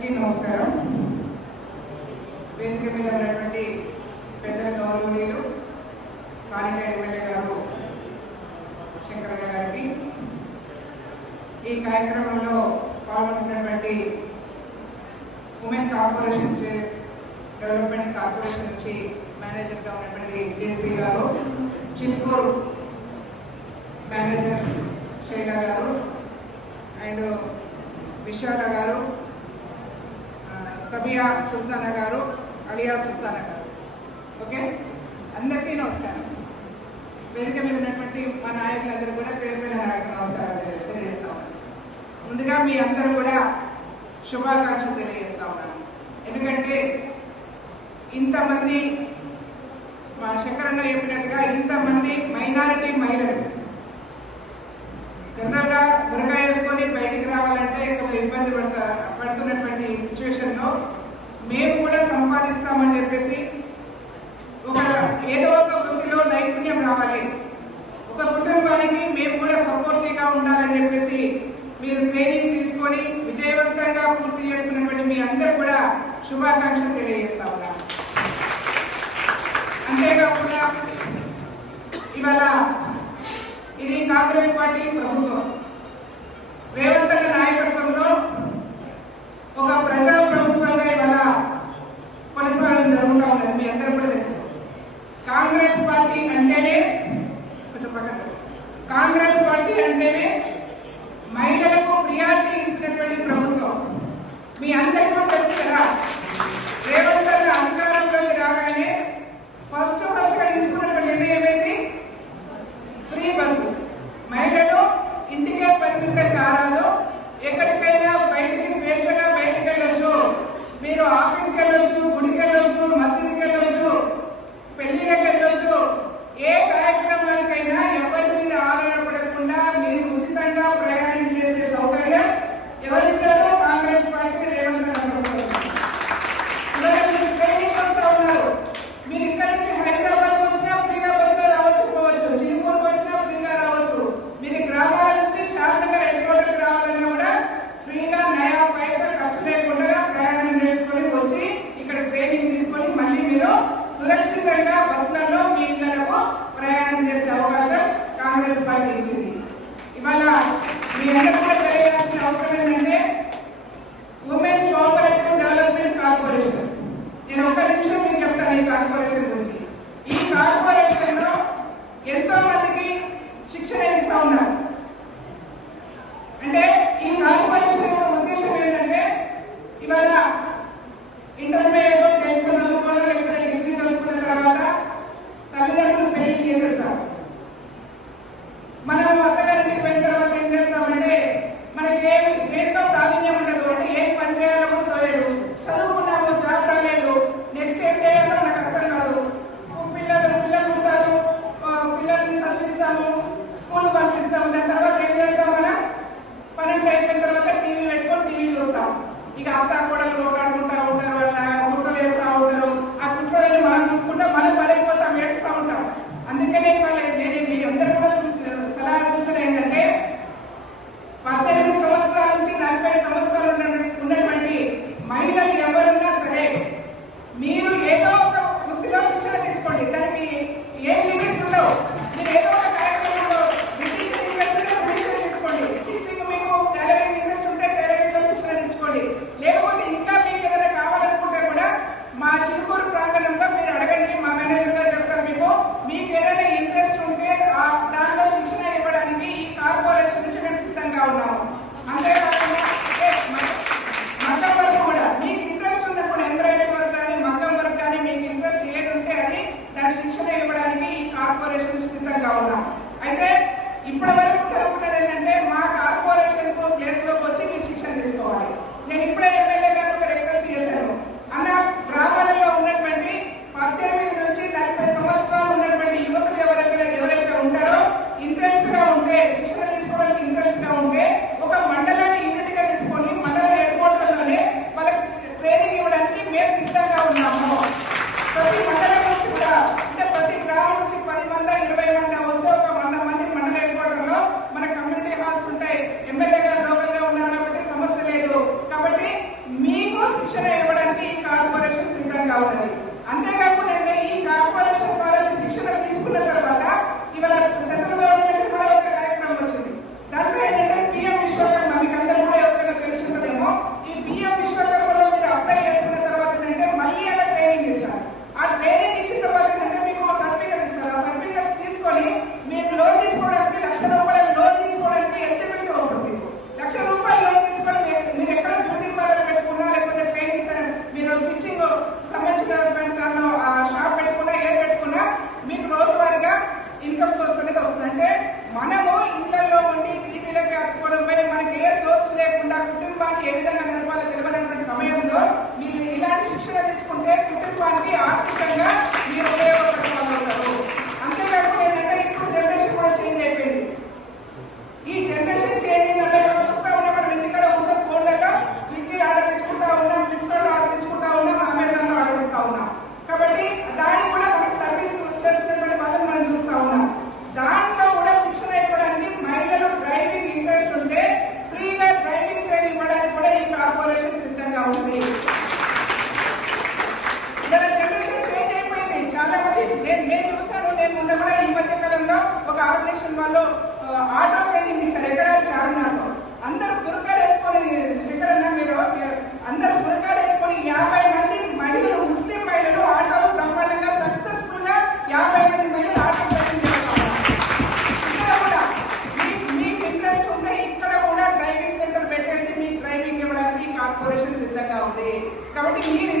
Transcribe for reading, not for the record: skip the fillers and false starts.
అందరికీ నమస్కారం. వేదిక మీద ఉన్నటువంటి పెద్దల గౌరవనీయులు స్థానిక ఎమ్మెల్యే గారు శంకరయ్య గారికి, ఈ కార్యక్రమంలో పాల్గొంటున్నటువంటి ఉమెన్ కార్పొరేషన్ డెవలప్మెంట్ కార్పొరేషన్ నుంచి మేనేజర్గా ఉన్నటువంటి జేశ్రీ గారు, చిల్కూరు మేనేజర్ శైల గారు అండ్ విశాల గారు, సబియా సుల్తానా గారు, అలియా సుల్తానా గారు, ఓకే, అందరికీ నమస్కారం. వేదిక మీద ఉన్నటువంటి మా నాయకులందరూ కూడా పేరు మీద నమస్కారాలు తెలియజేస్తా ఉన్నాను. ముందుగా మీ అందరూ కూడా శుభాకాంక్షలు తెలియజేస్తా ఉన్నాను. ఎందుకంటే ఇంతమంది మా శంకరన్న చెప్పినట్టుగా ఇంతమంది మైనారిటీ మహిళలు జనరల్గా బురకా వేసుకొని బయటికి రావాలంటే కొంచెం ఇబ్బంది పడుతున్నటువంటి సిచ్యువేషన్లో మేము కూడా సంపాదిస్తామని చెప్పేసి ఏదో ఒక వృత్తిలో నైపుణ్యం రావాలి, ఒక కుటుంబానికి మేము కూడా సపోర్టివ్గా ఉండాలని చెప్పేసి మీరు ట్రైనింగ్ తీసుకొని విజయవంతంగా పూర్తి చేసుకున్నటువంటి మీ అందరూ కూడా శుభాకాంక్షలు తెలియజేస్తా ఉన్నాను. అంతేకాకుండా ఇవాళ ఇది కాంగ్రెస్ పార్టీ ప్రభుత్వం, రేవంత్ రెడ్డి నాయకత్వంలో ఒక ప్రజా ప్రభుత్వంగా ఇవాళ కొనసాగడం జరుగుతూ ఉన్నది. మీ అందరూ కూడా తెలుసు. కాంగ్రెస్ పార్టీ అంటేనే కాంగ్రెస్ పార్టీ అంటేనే మహిళలకు ప్రియారిటీ ఇస్తున్నటువంటి ప్రభుత్వం. మీ అందరికీ కూడా తెలుసు కదా, రేవంత్ రెడ్డి అధికారంలోకి రాగానే ఫస్ట్గా తీసుకున్నటువంటి నిర్ణయం ఏది? Free bus. మహిళలు ఇంటికే పరిమితం కారాదు, ఎక్కడికైనా బయటికి స్వేచ్ఛగా బయటికి వెళ్ళొచ్చు, మీరు ఆఫీస్కి వెళ్ళొచ్చు, గుడికి వెళ్ళొచ్చు, మసీదుకి వెళ్ళొచ్చు, పెళ్లిళ్ళకి వెళ్ళొచ్చు, ఏ కార్యక్రమానికైనా ఎవరి మీద ఆధారపడకుండా మీరు ఉచితంగా ప్రయాణం చేసే సౌకర్యం ఎవరిచ్చారు? కాంగ్రెస్ పార్టీ రేవంత్ రెడ్డి ప్రభుత్వం. ఇవాళ మీరు ట్రైనింగ్ వస్తూ ఉన్నారు. మీరు ఇక్కడి నుంచి హైదరాబాద్కి వచ్చినా ఫ్రీగా బస్సులో రావచ్చు, పోవచ్చు, చిలుకూరుకు వచ్చినా ఫ్రీగా రావచ్చు, మీరు గ్రామాల నుంచి శాంతినగర్ హెడ్ క్వార్టర్కి రావాలన్నా కూడా ఫ్రీగా నయా పైసా ఖర్చు లేకుండా ప్రయాణం చేసుకొని వచ్చి ఇక్కడ ట్రైనింగ్ తీసుకొని మళ్ళీ మీరు సురక్షితంగా బస్సులలో మీ ఇళ్లకు ప్రయాణం చేసే అవకాశం కాంగ్రెస్ పార్టీ ఇచ్చింది. ఇవాళ మీ అందరూ కూడా తెలియాల్సిన అవసరం ఏంటంటే ఉమెన్ కోఆపరేటివ్ డెవలప్మెంట్ కార్పొరేషన్. నేను ఒక్క నిమిషం మీకు చెప్తాను ఈ కార్పొరేషన్ గురించి. ఈ కార్పొరేషన్ లో ఎంతో మందికి శిక్షణ ఇస్తా ఉన్నారు. అంటే ఈ కార్పొరేషన్ యొక్క ఉద్దేశం ఏంటంటే ఇవాళ ఇంటర్మీడియట్ 10th చదువుకున్న లేకపోతే డిగ్రీ చదువుకున్న తర్వాత తల్లిదండ్రులు పెళ్లి చేస్తారు. మనం అత్తగారింటికి పోయిన తర్వాత ఏం చేస్తామంటే మనకి దేంట్లో ప్రావీణ్యం ఉండదు, అంటే ఏం పని చేయాలో కూడా తోలేదు, చదువుకున్నాము జాబ్ రాలేదు, నెక్స్ట్ ఏం చేయాలో మనకు అర్థం కాదు. పిల్లలు ఉంటారు, పిల్లల్ని చదివిస్తాము, స్కూల్ పంపిస్తాము, దాని తర్వాత ఏం చేస్తాం? మనం పని అంతా అయిపోయిన తర్వాత టీవీ పెట్టుకొని టీవీ చూస్తాం. ఇక అత్త కోడలు కొట్లాడుకుంటా ఉంటారు, వాళ్ళ కుట్రలు వేస్తూ ఉంటారు, ఆ కుట్రలను మనం చూసుకుంటా మనం పలిపోతాం, ఏడుస్తూ ఉంటాం. అందుకనే నేను మీ అందరూ కూడా సలహా సూచన ఏంటంటే 18 సంవత్సరాల నుంచి 40 సంవత్సరాలు ఉన్నటువంటి మహిళలు ఎవరున్నా సరే మీరు ఏదో ఒక వృత్తిలో శిక్షణ తీసుకోండి. దానికి ఏం లిమిట్స్ ఉండవు. మీరు ఏదో ఒక కార్యక్రమంలో బ్యూటిషియన్ తీసుకోండి, స్టిచ్చింగ్ మీకు టైలరింగ్ ఇంట్రెస్ట్ ఉంటే టైలరింగ్ లో శిక్షణ తీసుకోండి, లేకపోతే ఇంకా మీకు కూడా ఈ కార్పొరేషన్ సిద్ధంగా ఉంది. ఇవాళ జనరేషన్ చేంజ్ అయిపోయింది. చాలా మంది నేను చూసాను. నేను మొన్న కూడా ఈ మధ్య కాలంలో ఒక ఆర్గనైజేషన్ వాళ్ళు ఆటో ట్రైనింగ్ ఇచ్చారు. ఎక్కడ చార్మినార్లో అందరూ బురకాలు వేసుకొని, శంకర్ అన్న మీరు అందరూ బురకాలు వేసుకొని 50 మంది మహిళలు, ముస్లిం మహిళలు ఆటోలో బ్రహ్మాండంగా సక్సెస్ఫుల్ గా 50 మంది మహిళలు ఆటో ట్రైనింగ్ చేస్తున్నారు. ఇక్కడ కూడా మీకు ఇంట్రెస్ట్ ఉంటే ఇక్కడ కూడా డ్రైవింగ్ సెంటర్ పెట్టేసి మీకు డ్రైవింగ్ ఇవ్వడానికి కార్పొరేషన్ సిద్ధంగా ఉంది. కాబట్టి మీరు